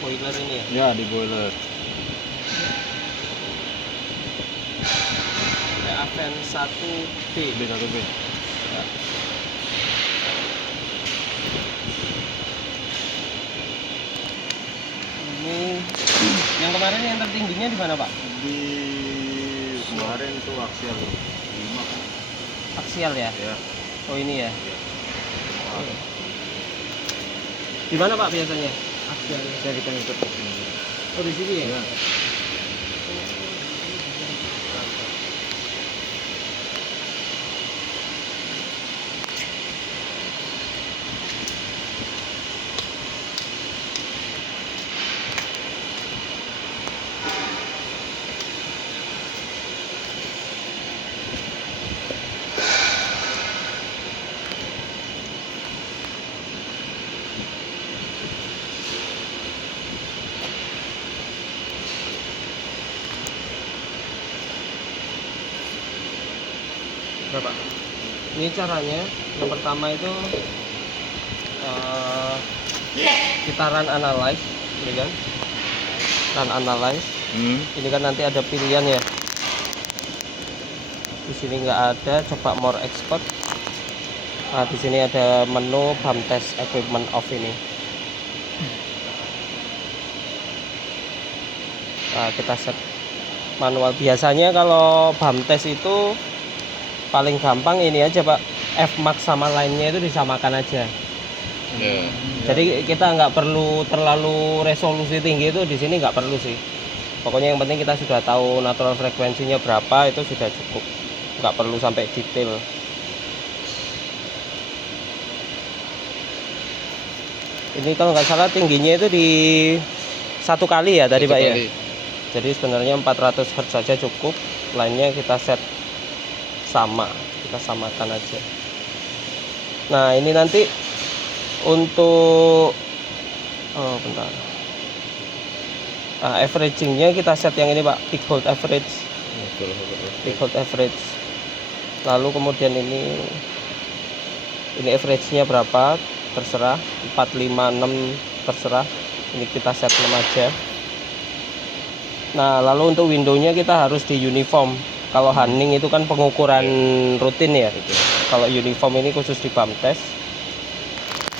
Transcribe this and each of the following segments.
boiler ini ya? Ya, di boiler. Aven 1B. B1B. Ya. Ini yang kemarin yang tertingginya di mana, Pak? Di kemarin itu aksial 5. Aksial ya? Ya. Oh ini ya? Ya. Di mana Pak biasanya? Aksialnya? Saya kita ngikut ke sini. Oh di sini ya? Ya. Berapa? Ini caranya, yang pertama itu kita run analyze, ini kan? Run analyze. Ini kan nanti ada pilihan ya. Di sini nggak ada, coba more expert. Nah, di sini ada menu BAM test equipment off ini. Nah, kita set manual. Biasanya kalau BAM test itu paling gampang ini aja Pak, Fmax sama lainnya itu disamakan aja. Jadi kita nggak perlu terlalu resolusi tinggi, itu di sini nggak perlu sih. Pokoknya yang penting kita sudah tahu natural frekuensinya berapa, itu sudah cukup, nggak perlu sampai detail. Ini kalau nggak salah tingginya itu di 1 kali ya tadi Pak ya. Jadi sebenarnya 400 Hz saja cukup, lainnya kita set sama, kita samakan aja. Nah ini nanti untuk bentar, averagingnya kita set yang ini Pak, peak hold average. Peak hold average. Lalu kemudian ini average-nya berapa terserah, 4, 5, 6 terserah. Ini kita set 6 aja. Nah lalu untuk windownya kita harus di uniform. Kalau Hanning itu kan pengukuran rutin ya. Kalau uniform ini khusus di BAM test.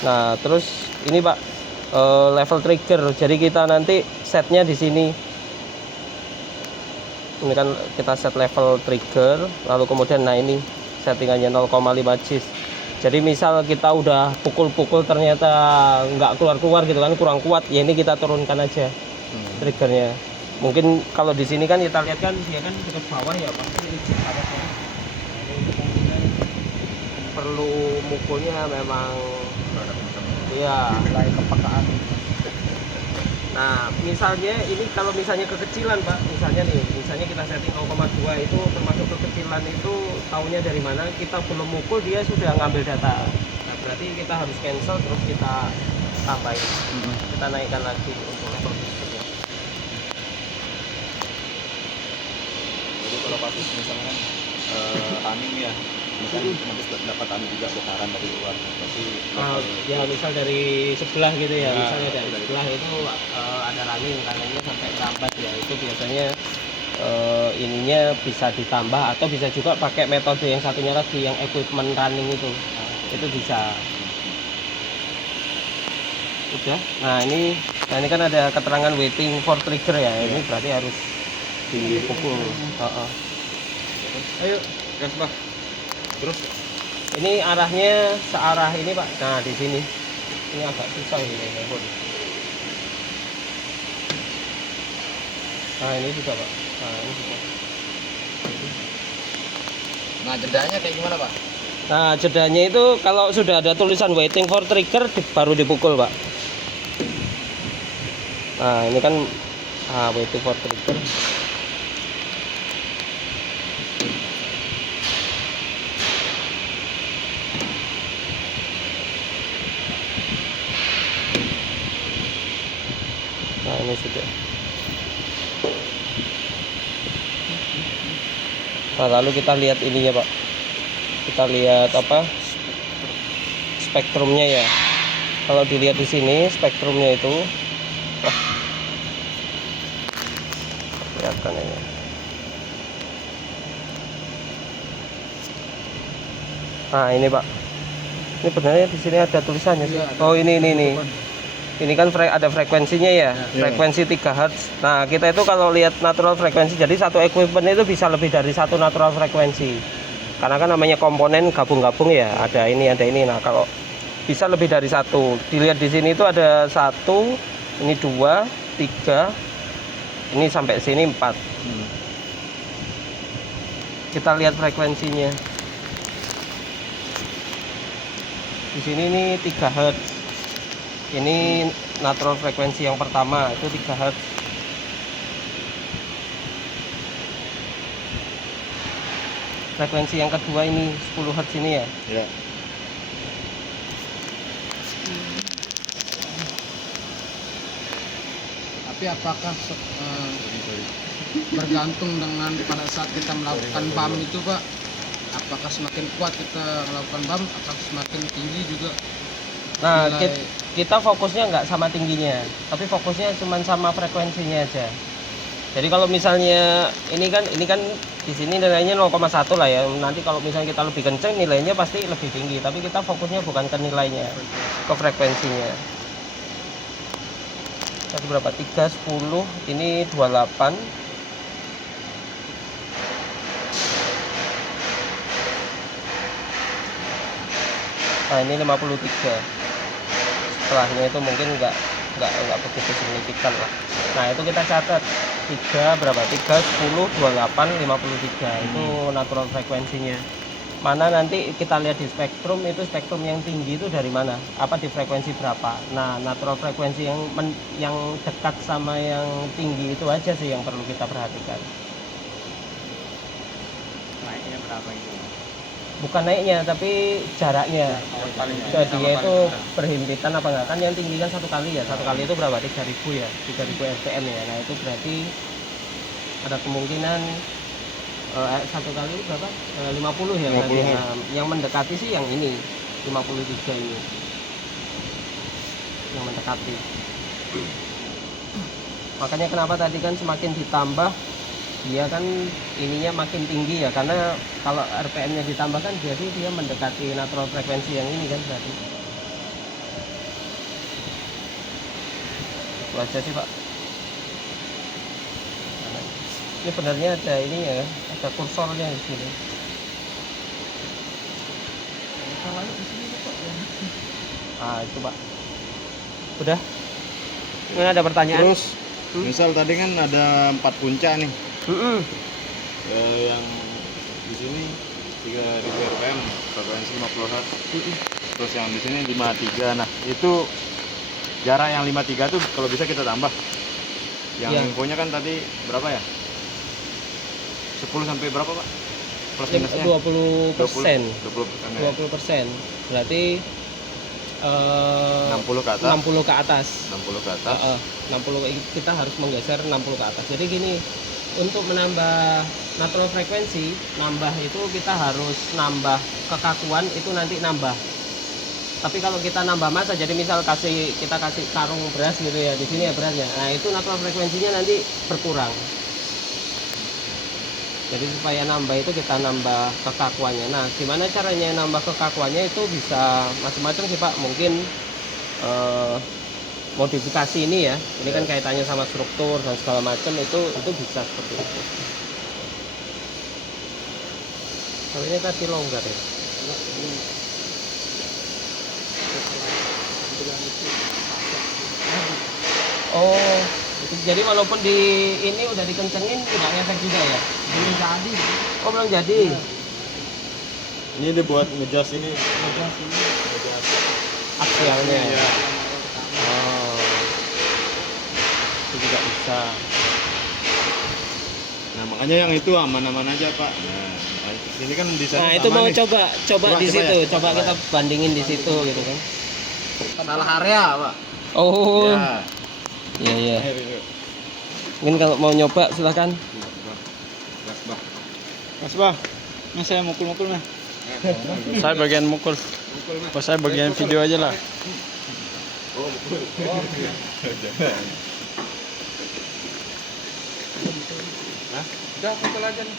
Nah terus ini Pak, level trigger. Jadi kita nanti setnya di sini. Ini kan kita set level trigger. Lalu kemudian nah ini settingannya 0,5 Gs. Jadi misal kita udah pukul-pukul ternyata nggak keluar-keluar gitu kan, kurang kuat, ya ini kita turunkan aja triggernya. Mungkin kalau di sini kan kita lihat kan dia kan dekat bawah ya Pak, ini di atas ya. Ini kemungkinan perlu mukulnya memang ya mulai kepekaan. Nah misalnya ini kalau misalnya kekecilan Pak, misalnya kita setting 0,2 itu termasuk kekecilan, itu tahunya dari mana? Kita belum mukul dia sudah ngambil data. Nah berarti kita harus cancel, terus kita tambahin, kita naikkan lagi untuk level triggernya. Jadi kalau pasus misalnya angin ya, misalnya nanti dapat angin juga bongkaran dari luar. Berarti Ya misal dari sebelah gitu ya, Ya, misalnya dari sebelah itu ada raningnya sampai lambat ya, itu biasanya ininya bisa ditambah, atau bisa juga pakai metode yang satunya lagi, yang equipment running itu bisa. Udah. Nah ini kan ada keterangan waiting for trigger ya, ini berarti harus dipukul. ayo gas Pak. Terus Ini arahnya searah ini Pak. Nah di sini ini agak susah ini. Nah ini juga Pak. Nah ini juga. nah jedanya kayak gimana Pak? Nah jedanya itu kalau sudah ada tulisan waiting for trigger baru dipukul Pak. Nah ini kan waiting for trigger. Nah ini sudah. Nah lalu kita lihat ininya Pak, kita lihat apa, spektrumnya ya. Kalau dilihat di sini spektrumnya itu perlihatkan ini. Nah ini Pak, ini benarnya di sini ada tulisannya sih. Oh ini. Ini kan ada frekuensinya ya, frekuensi 3 Hz. Nah kita itu kalau lihat natural frekuensi, jadi satu equipment itu bisa lebih dari satu natural frekuensi. Karena kan namanya komponen gabung-gabung ya, ada ini. Nah kalau bisa lebih dari satu, dilihat di sini itu ada 1, ini 2, 3, ini sampai sini 4. Kita lihat frekuensinya. Di sini ini 3 Hz. Ini natural frekuensi yang pertama itu 3 Hz. Frekuensi yang kedua ini 10 Hz ini ya. Ya. Tapi apakah bergantung dengan pada saat kita melakukan BAM itu Pak, apakah semakin kuat kita melakukan BAM, apakah semakin tinggi juga? Nah, nilai... kita fokusnya nggak sama tingginya, tapi fokusnya cuma sama frekuensinya aja. Jadi kalau misalnya ini kan di sini nilainya 0,1 lah ya. Nanti kalau misalnya kita lebih kenceng nilainya pasti lebih tinggi, tapi kita fokusnya bukan ke nilainya, ke frekuensinya. Tadi berapa? 3, 10, ini 28. Nah, ini 53. Setelahnya itu mungkin nggak begitu signifikan lah. Nah itu kita catat 3 berapa? 3, 10, 28, 53 itu natural frekuensinya. Mana nanti kita lihat di spektrum, itu spektrum yang tinggi itu dari mana? Apa di frekuensi berapa? Nah natural frekuensi yang dekat sama yang tinggi itu aja sih yang perlu kita perhatikan. Naiknya berapa itu? Bukan naiknya tapi jaraknya. Jadi itu berhimpitan apa enggak, kan yang tinggi kan 1 kali ya, 1 kali itu berapa? 3000 ya, 3000 RPM ya. Nah itu berarti ada kemungkinan 1 kali berapa? 50 ya berarti. Nah, yang mendekati sih yang ini 53 ini yang mendekati. Makanya kenapa tadi kan semakin ditambah dia kan ininya makin tinggi ya, karena kalau RPM-nya ditambahkan jadi dia mendekati natural frekuensi yang ini kan berarti. Itu aja sih Pak. Ini sebenarnya ada ini ya, ada kursornya di sini. Ah itu Pak. Udah. Ini ada pertanyaan. Terus misal tadi kan ada 4 puncak nih. Yang di sini 3000 RPM frekuensi 50 Hz. Terus yang di sini 53. Nah itu jarak yang 53 tuh kalau bisa kita tambah. Yang infonya kan tadi berapa ya? 10 sampai berapa Pak? Plus minusnya 20%. 20%. 20%. Berarti 60 ke atas. 60 ke atas. 60 ke atas. 60 kita harus menggeser 60 ke atas. Jadi gini, untuk menambah natural frekuensi, nambah itu kita harus nambah kekakuan itu nanti nambah. Tapi kalau kita nambah massa, jadi misal kita kasih karung beras gitu ya, di sini ya berasnya. Nah, itu natural frekuensinya nanti berkurang. Jadi supaya nambah itu kita nambah kekakuannya. Nah, gimana caranya nambah kekakuannya itu bisa macam-macam sih Pak. Mungkin modifikasi ini ya. Ini kan kaitannya sama struktur dan segala macam, itu bisa seperti itu. Kalau ini tadi longgar ya. Oh, jadi walaupun di ini udah dikencengin tidak ngefek juga ya? Belum jadi. Oh belum jadi. Ini dibuat ngejas ini. Ngejas ini. Aksialnya. Ya. Oh, itu juga bisa. Nah makanya yang itu aman-aman aja Pak. Nah ini kan di sana. Nah itu mau nih. coba di situ, ya. coba kita bandingin di situ gitu kan. Salah area Pak. Oh, Ya. iya. Mungkin kalau mau nyoba silahkan. Mas Bah, ini saya mukul-mukul nih. Saya bagian mukul. Pas saya bagian video aja lah. Oh, mukul. Udah pukul aja nih.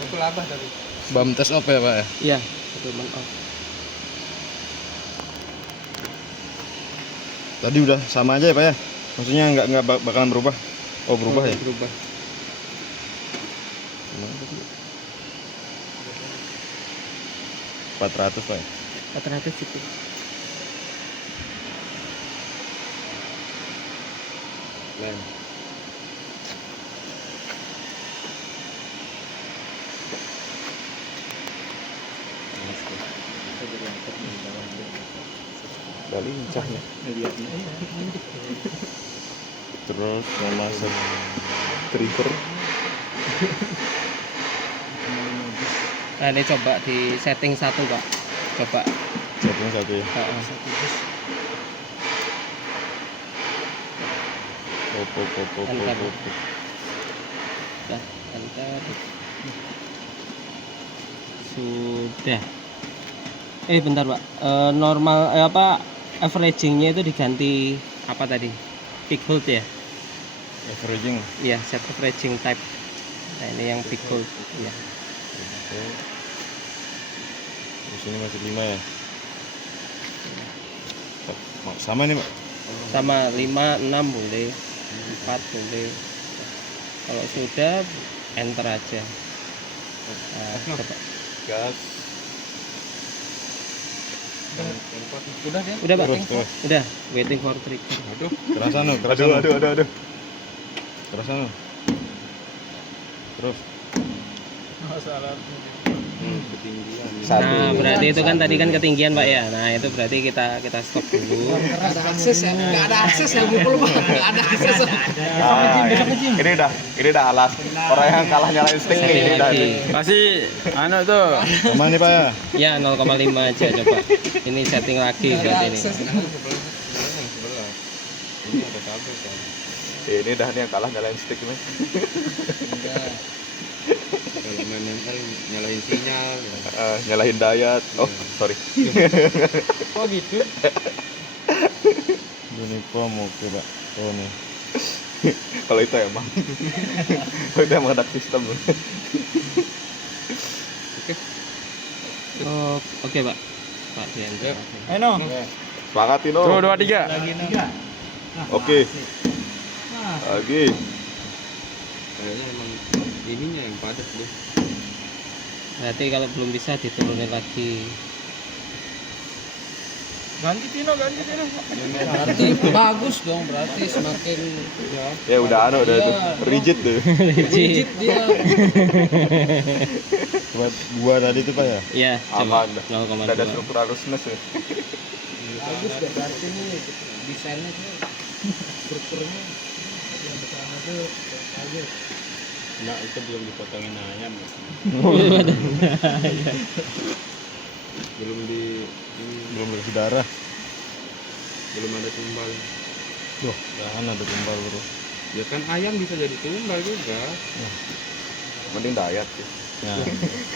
Pukul abah tadi. Bam tes op ya Pak ya? Iya, betul off. Tadi udah sama aja ya Pak ya? Maksudnya nggak bakalan berubah? Oh berubah ya? Berubah. 400 Pak ya? 400 itu. Lem. Udah lincahnya. Terus memasang trigger. Nah, ini coba di setting 1, Pak. Coba. Setting 1 ya. Heeh. Enter. Dah, enter. Sudah. Bentar, Pak. Normal averagingnya itu diganti apa tadi? Peak hold ya? Averaging. Iya, set averaging type. Nah, ini yang peak hold. Iya. Oke. Di sini masih 5 ya. Sama nih Pak. Sama 5, 6 boleh. 4 boleh. Kalau sudah enter aja. Nah, coba. Gas. Udah dia. Udah, Pak. Terus. Udah, waiting for trigger. Aduh. Kerasa no, kerasa no. Aduh. Kerasa no. Terus. Masalah Ketinggian. Nah, berarti itu kan tadi kan ketinggian, Pak ya. Nah, itu berarti kita stop dulu. Nggak ada akses ya, nggak ada akses yang mukul Pak. Nggak ada akses. Ini udah alas orang yang kalah nyalain stick nih. Ini udah. Masih anu tuh. Aman nih Pak ya? Ya 0,5 aja coba. Ini setting lagi berarti ini. Ini dah nih yang kalah nyalain stick nih. Kalau main mental nyalahin sinyal. Nyalahin dayat. Oh, sorry. Kok gitu? Ini promo oke Pak. Oh nih. Kalau itu emang. Kalau itu emang ada sistem. Oh, oke, Pak. Pak di enter. Eno. Semangat Tino. Tuh 2 3. Oke. Lagi. Kayaknya emang ininya yang padat deh. Berarti kalau belum bisa diturunin lagi. Ganti Tino. Berarti bagus dong, berarti semakin Ya udah udah tuh. Rigid tuh. rigid dia. Buat gua tadi tuh Pak ya. Iya, coba Aman. 0,2. Udah ada struktural harusness ya. Bagus deh berarti nih desainnya tuh strukturnya yang pertama tuh bagus. Enggak, itu belum dipotongin ayam. Belum di Belum berdarah. belum ada tumbal. Loh, tahan ada tumbal bro. Ya kan ayam bisa jadi tumbal juga. Mending dayat sih. Nah,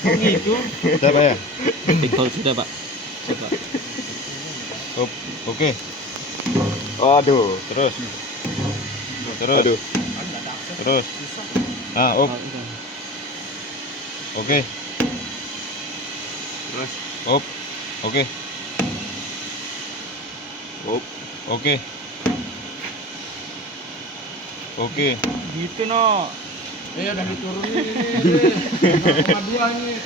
Oh gitu. Udah Pak ya? Tinggal sudah, Pak. Coba. Oke. Aduh, terus. Aduh. Terus. Nah, Oh, udah. Oke. Terus Oke. Oke. Oke. gitu no. ya udah diturunin ini. 0,2 nih.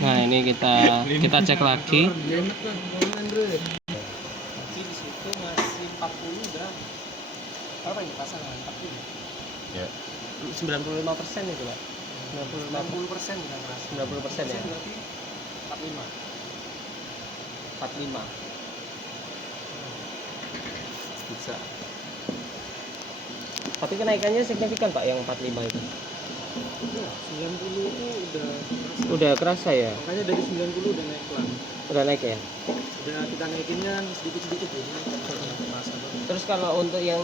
Nah, ini kita cek lagi. Limit kan turunin, Dre. Di situ masih 40 udah. Apa ini pasang 40? Ya. 95% itu, Pak. 90% kan keras. 90% ya. Berarti 45. 45. Bisa. Tapi kenaikannya signifikan, Pak, yang 45 itu. Iya, 90 itu Udah kerasa ya? makanya dari 90 udah naik pelan. Udah naik ya? Udah kita naikinnya sedikit-sedikit jadi terasa banget. Terus kalau untuk yang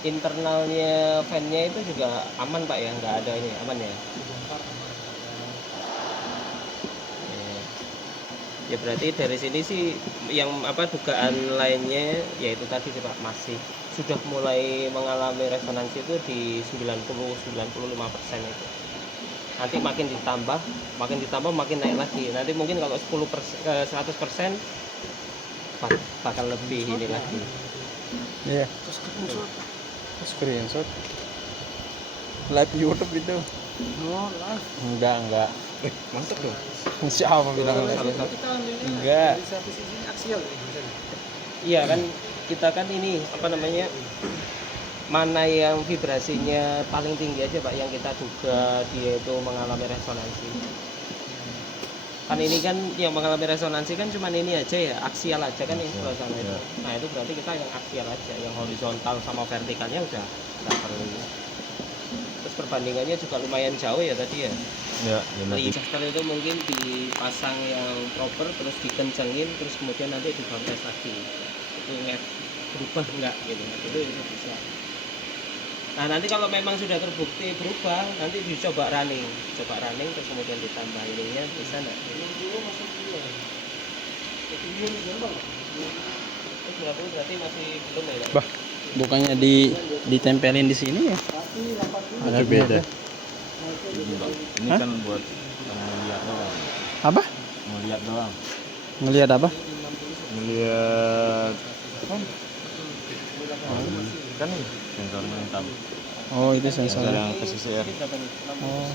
internalnya fan-nya itu juga aman, Pak ya? Nggak ada ini, aman ya? Dibongkar sama Ya berarti dari sini sih yang dugaan lainnya yaitu tadi sih, Pak, masih sudah mulai mengalami resonansi itu di 90-95% itu. Nanti makin ditambah makin naik lagi. Nanti mungkin kalau 100% bakal lebih ini lagi. Iya. Screenshot. Live YouTube itu. No, live. Enggak. Mantap dong. Siapa bilang live? Kita ambilnya Enggak. dari satu sisi aksial nih misalnya. Iya kan, kita kan ini apa namanya, mana yang vibrasinya paling tinggi aja Pak, yang kita duga dia itu mengalami resonansi. Kan ini kan yang mengalami resonansi kan cuman ini aja ya, aksial aja kan yang sebelah sana itu. Nah itu berarti kita yang aksial aja, yang horizontal sama vertikalnya udah nggak perlu. Terus perbandingannya juga lumayan jauh ya tadi ya. Ya, Resistor itu mungkin dipasang yang proper, terus dikencengin, terus kemudian nanti dibantes lagi. Itu berubah enggak gitu, itu bisa. Nah nanti kalau memang sudah terbukti berubah, nanti dicoba running terus kemudian ditambah ininya bisa enggak? Berarti masih belum ya Pak? Bah, bukannya ditempelin di sini ya? Ada beda. Ini kan buat ngeliat doang. Apa? Ngeliat doang. Ngelihat apa? Ngeliat apa? Kan nih sensornya hitam. Oh, itu Sensor sensornya. yang PCCR. Oh.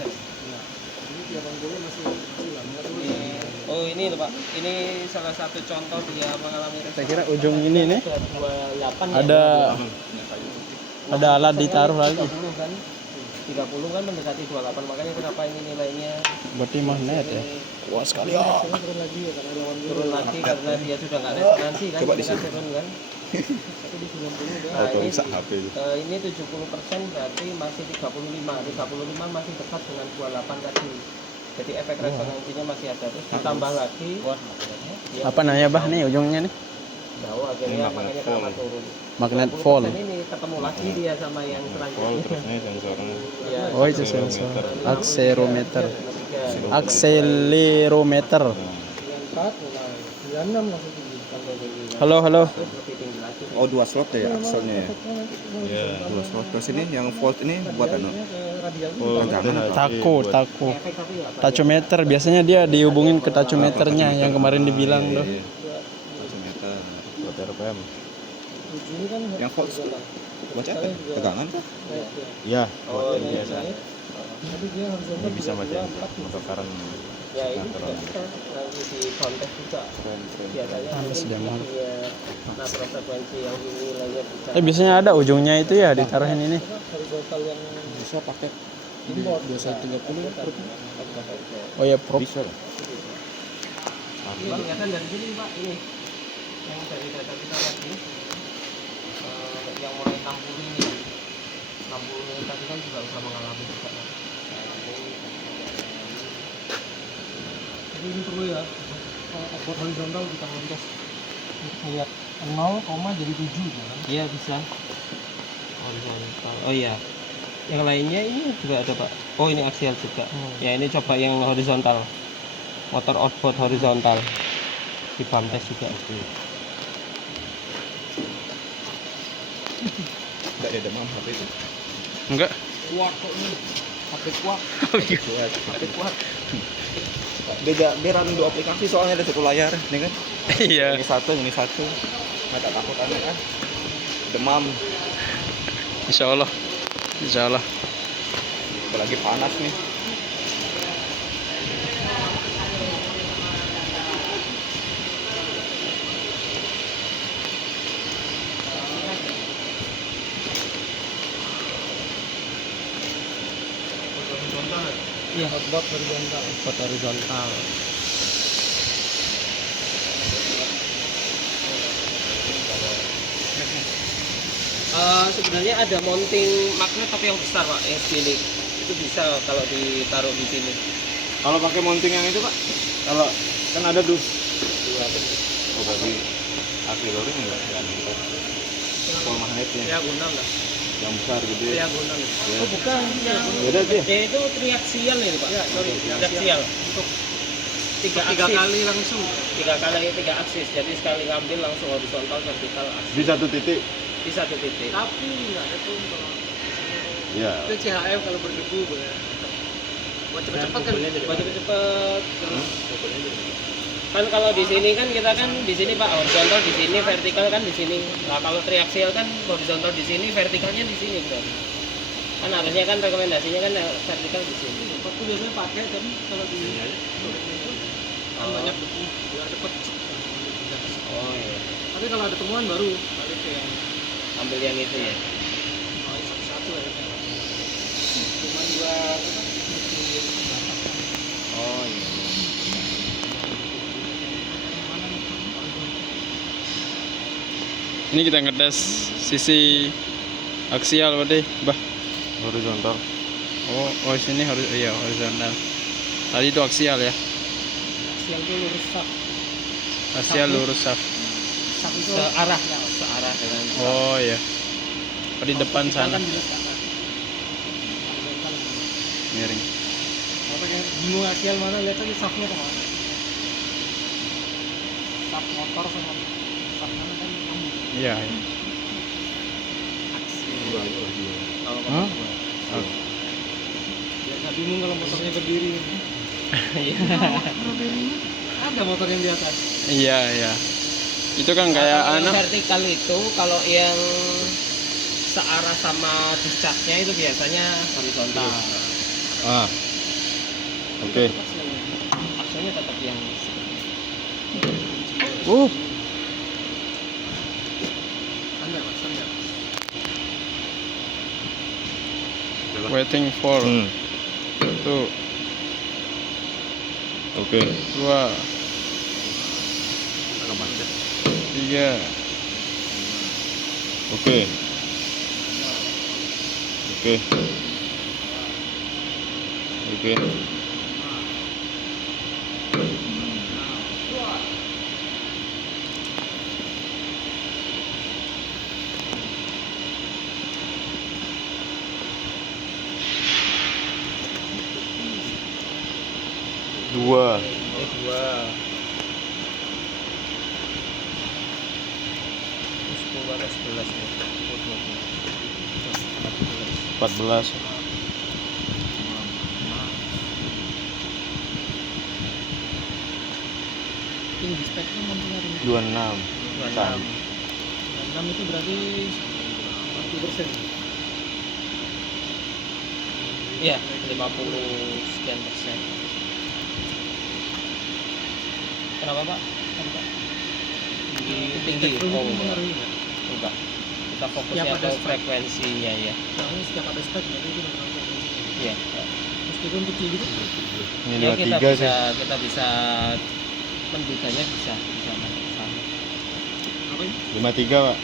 Oh ini loh Pak, ini salah satu contoh dia mengalami resonansi. Saya kira ujung ini nih Ada 28 ada alat ditaruh lagi. 30 kan 30 kan mendekati 28, makanya kenapa ini nilainya Berarti magnet ya. Wah sekali ya. turun lagi karena dia sudah nggak resonansi kan. Coba ini kan di turun kan. Nah, Auto ini, rusak HP itu. ini 70% berarti masih 35 masih dekat dengan 28 tadi. Jadi efek resonansinya masih ada, terus ditambah lagi. Ya, Apa namanya bah nih ujungnya nih? jauh akhirnya makanya kenapa turun. Magnet 20% volt. ini ketemu lagi dia sama yang Vol selanjutnya. terus ini sensornya. Ya, Oh itu sensor. Akselerometer. tiga. Akselerometer. 94, 96 langsung tinggi. Halo. Terus lebih tinggi lagi. Oh, 2 slot ya akselnya ya? Iya. 2 slot. Terus ini yang volt ini buat anu? Jangan. Taku. Efek tapi ya Pak. Tachometer biasanya dia dihubungin ke tachometernya yang kemarin dibilang tuh. Tachometer. Buat RPM. Ini kan Yang volt buat apa? Tegangan kah? Iya. Oh, Buat ini biasa. tapi dia harus Ini bisa baca motor current. Ya ini juga bisa nanti di kontes juga. Biasanya Males mungkin dia mahal. dia nakro frekuensi yang ini nilainya bisa. Biasanya ada ujungnya itu ya ditaruhin ini. horizontal yang Bisa pakai import 2130 Oh ya prop. bisa lah. Ini kelihatan dari sini Pak, ini yang dari data kita tadi yang mulai 60 ini 60 ini tadi kan juga sudah mengalami juga kan. jadi ini perlu ya upload horizontal kita kontes lihat 0, jadi 7 kan. Iya bisa horizontal. Oh iya, yang lainnya ini juga ada Pak. Oh ini aksial juga. Ya ini coba yang horizontal, motor outboard horizontal di bump test juga. Enggak ada demam HP itu. Enggak. Kuat kok ini HP kuat. HP kuat. Beda dua aplikasi soalnya ada satu layar, nih kan? Iya. Ini satu. Nggak takut aneh kan? Demam, Insya Allah. apalagi panas nih. Iya, outboard horizontal. Outboard horizontal. Sebenarnya ada mounting magnet tapi yang besar Pak, yang segini. Itu bisa kalau ditaruh di sini. Kalau pakai mounting yang itu Pak, kalau kan ada dus. Oh berarti asli lori enggak nempel. Kalau magnetnya Ya guna nggak? yang besar gede. Ya guna nggak? Ya. Oh bukan, yang Beda sih. ya, itu triaksial ini Pak. Sorry, triaksial. Untuk tiga kali langsung. Tiga aksis. Jadi sekali ngambil langsung horizontal, vertikal, aksis. Di satu titik. di satu titik. Tapi nggak ada tuh kalau Iya. itu CHF kalau berdebu boleh. Buat cepet-cepet kan. Buat cepet-cepet terus. Kan kalau di sini kan kita kan di sini Pak horizontal di sini, vertikal kan di sini. Nah kalau triaxial kan horizontal di sini, vertikalnya di sini bro. Kan harusnya kan rekomendasinya kan vertikal di sini. Aku biasanya pakai tapi kalau di itu kan banyak debu biar cepet. Oh iya. Tapi kalau ada temuan baru balik ke yang Ambil yang itu ya. satu-satu ya. Cuma dua Oh iya. Ini kita ngetes sisi aksial berarti, Bah. Horizontal. Oh sini harus iya horizontal. Tadi itu aksial ya. yang itu lurus sak. Aksial lurus saf. Sak itu Searah dengan Oh iya. Oh, di depan sana kan jelas ke atas. Horizontal. miring. Kalau pakai bingung aksial mana lihat aja saknya kemana. Sak motor sama sak mana kan nyambung. Iya. Iya. Hah? Ya nggak bingung kalau motornya berdiri. Iya. Ada motor yang di atas. Iya iya. Itu kan kayak Kalau yang anak. vertikal itu kalau yang searah sama discharge-nya itu biasanya horizontal. Ah. Oke. Akselnya tetap yang Standar, Mas, standar. Waiting for tuh Oke. 2 3 Oke. Oke. Oke. Dua. dua. Terus 11 nih. 14. Tinggi speknya mempengaruhi. 26. 26. 6 itu berarti 40%. Iya, 50 sekian persen. Kenapa Pak? Tinggi. Oh enggak. Enggak. Kita fokusnya Tiap ada ke spek. frekuensinya ya. Soalnya setiap ada spek berarti itu mempengaruhi. Iya. Meskipun kecil gitu. Ini Ya, kita 23 bisa sih. kita bisa menduganya bisa masuk sama. Apa ini? 53, Pak.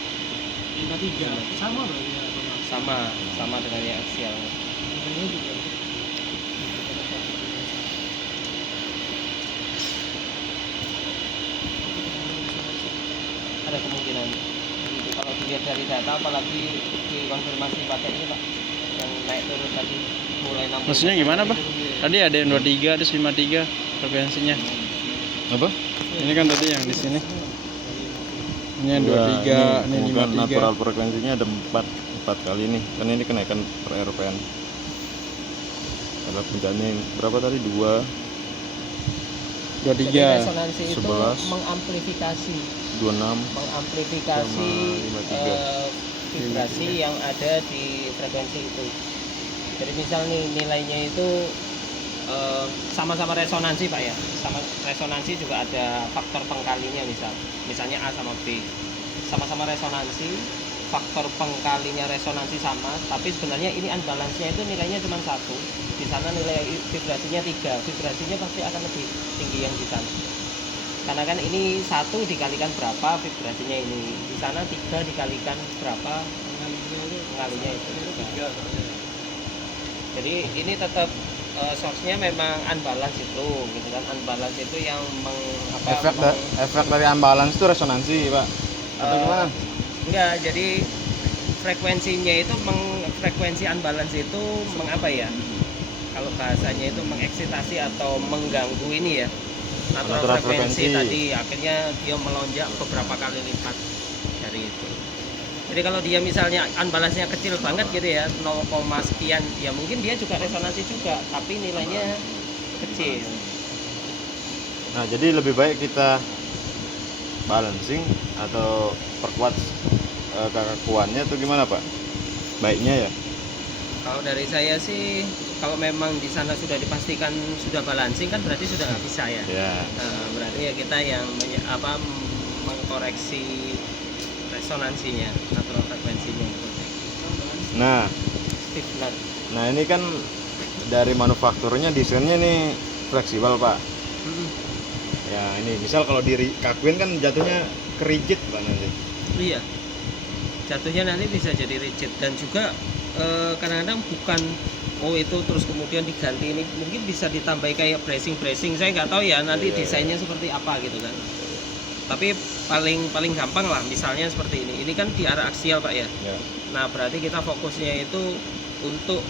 53. Sama berarti ya. Sama dengan yang aksial. Ini juga. Ada kemungkinan begitu. Kalau dilihat dari data apalagi dikonfirmasi pakai ini Pak yang naik turun tadi mulai 60. Maksudnya gimana, Pak? Tadi ada yang 23 terus 53 frekuensinya. Apa? Ini kan tadi yang di sini. Ini yang Iya, 23, ini bukan 53. natural frekuensinya ada 4 kali nih. Kan ini kenaikan per RPM. Kalau puncaknya berapa tadi? 2, 23. Resonansi itu 11. mengamplifikasi 26. mengamplifikasi Sama 53. vibrasi yang ada di frekuensi itu. Jadi misal nih nilainya itu sama-sama resonansi Pak ya, sama resonansi juga ada faktor pengkalinya misalnya A sama B sama-sama resonansi, faktor pengkalinya resonansi sama, tapi sebenarnya ini unbalance-nya itu nilainya cuma 1, di sana nilai vibrasinya 3, vibrasinya pasti akan lebih tinggi yang di sana. Karena kan ini 1 dikalikan berapa vibrasinya ini, di sana 3 dikalikan berapa pengalinya itu. Jadi ini tetap source-nya memang unbalance itu, gitu kan. Unbalance itu yang Efek dari unbalance itu resonansi, Pak. Atau gimana? Enggak, jadi frekuensinya itu frekuensi unbalance itu mengapa ya? Kalau bahasanya itu mengeksitasi atau mengganggu ini ya. Natural frekuensi tadi akhirnya dia melonjak beberapa kali lipat dari itu. Jadi kalau dia misalnya unbalance-nya kecil banget gitu ya, 0, sekian, ya mungkin dia juga resonansi juga, tapi nilainya kecil. Nah, jadi lebih baik kita balancing atau perkuat kekakuannya atau gimana, Pak? Baiknya ya. Kalau dari saya sih, kalau memang di sana sudah dipastikan sudah balancing kan berarti sudah nggak bisa ya. Ya. Berarti ya kita yang mengkoreksi resonansinya, natural frekuensinya itu. Nah, Stiffness. nah ini kan dari manufakturnya desainnya nih fleksibel, Pak. Ya, ini misal kalau dikakuin kan jatuhnya ke rigid, Pak, nanti. Iya. Jatuhnya nanti bisa jadi rigid dan juga kadang-kadang bukan itu terus kemudian diganti, ini mungkin bisa ditambah kayak bracing saya nggak tahu ya nanti Iya. desainnya seperti apa gitu kan. Tapi paling gampang lah misalnya seperti ini kan di arah aksial Pak ya. Ya. Nah berarti kita fokusnya itu untuk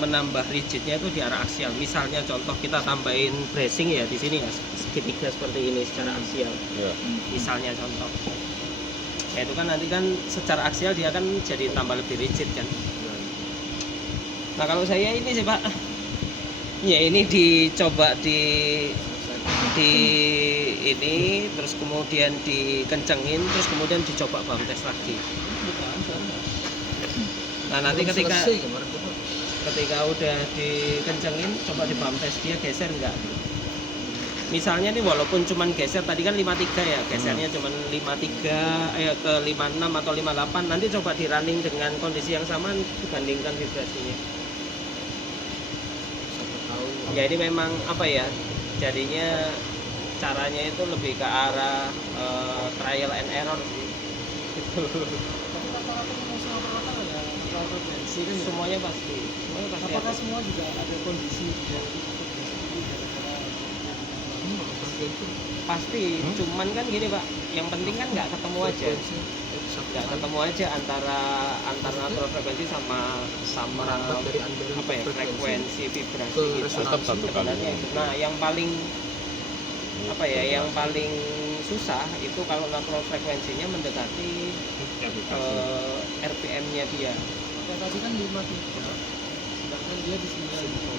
menambah rigidnya itu di arah aksial. Misalnya contoh kita tambahin bracing ya di sini ya segitiga seperti ini secara aksial. Ya. Misalnya contoh. Ya itu kan nanti kan secara aksial dia kan jadi tambah lebih rigid kan. Nah kalau saya ini sih Pak, ya ini dicoba di ini terus kemudian dikencengin terus kemudian dicoba bump test lagi. Nah nanti ketika udah dikencengin coba di bump test dia geser enggak. Misalnya nih walaupun cuman geser tadi kan 53 ya, gesernya cuman 53 ke 56 atau 58, nanti coba di running dengan kondisi yang sama dibandingkan vibrasinya. Ya ini memang apa ya? Jadinya caranya itu lebih ke arah trial and error gitu. Semuanya pasti. Apakah semua juga ada kondisi pasti, cuman kan gini Pak, yang penting kan nggak ketemu aja antara natural frekuensi sama apa ya frekuensi vibrasi gitu. Tetap satu kali. Sebenarnya itu. Nah yang paling apa ya, yang paling susah itu kalau natural frekuensinya mendekati RPM-nya dia. tadi kan 53, sedangkan dia di 9.